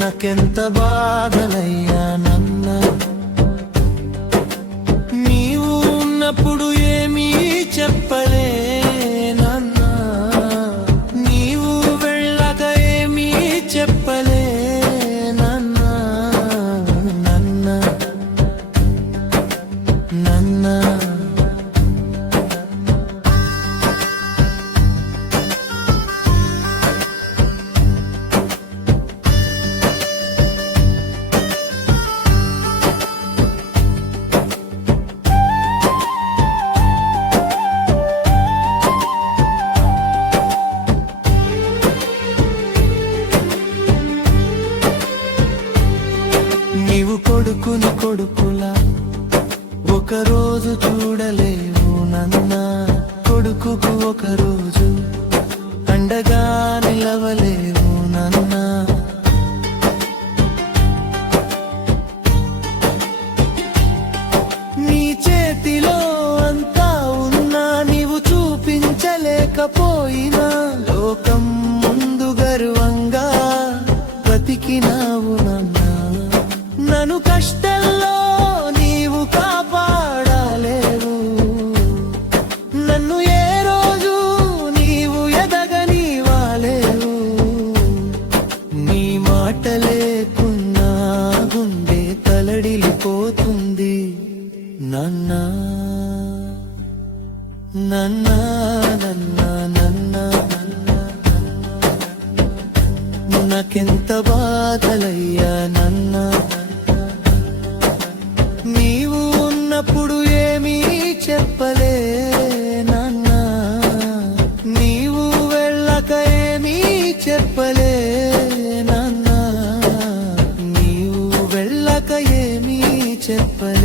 నాకెంత బాధలయ్యా నన్న, నీవు ఉన్నప్పుడు ఏమీ చెప్పలే నన్న, నీవు వెళ్ళక ఏమీ చెప్పలే నన్న, నన్న నన్న నీవు కొడుకుని కొడుకులా ఒకరోజు చూడలేవు నన్న, కొడుకుకు ఒకరోజు అండగా నిలవలేవు నన్న, నీ చేతిలో అంతా ఉన్నా నీవు చూపించలేకపోయినా లోకం ముందు గర్వంగా బతికినావు నన్న, నన్ను కష్టంలో నీవు కాపాడలేవు, నన్ను ఏ రోజు నీవు ఎదగనివ్వలేవు, నీ మాట లేకున్నా గుండె తలడిల్లిపోతుంది నన్న, నన్న నన్న నన్న నాకెంత బాధలయ్యా నన్న, నీవు ఉన్నప్పుడు ఏమీ చెప్పలే నాన్న, నీవు వెళ్ళక ఏమీ చెప్పలే నాన్న, నీవు వెళ్ళక ఏమీ చెప్పలే.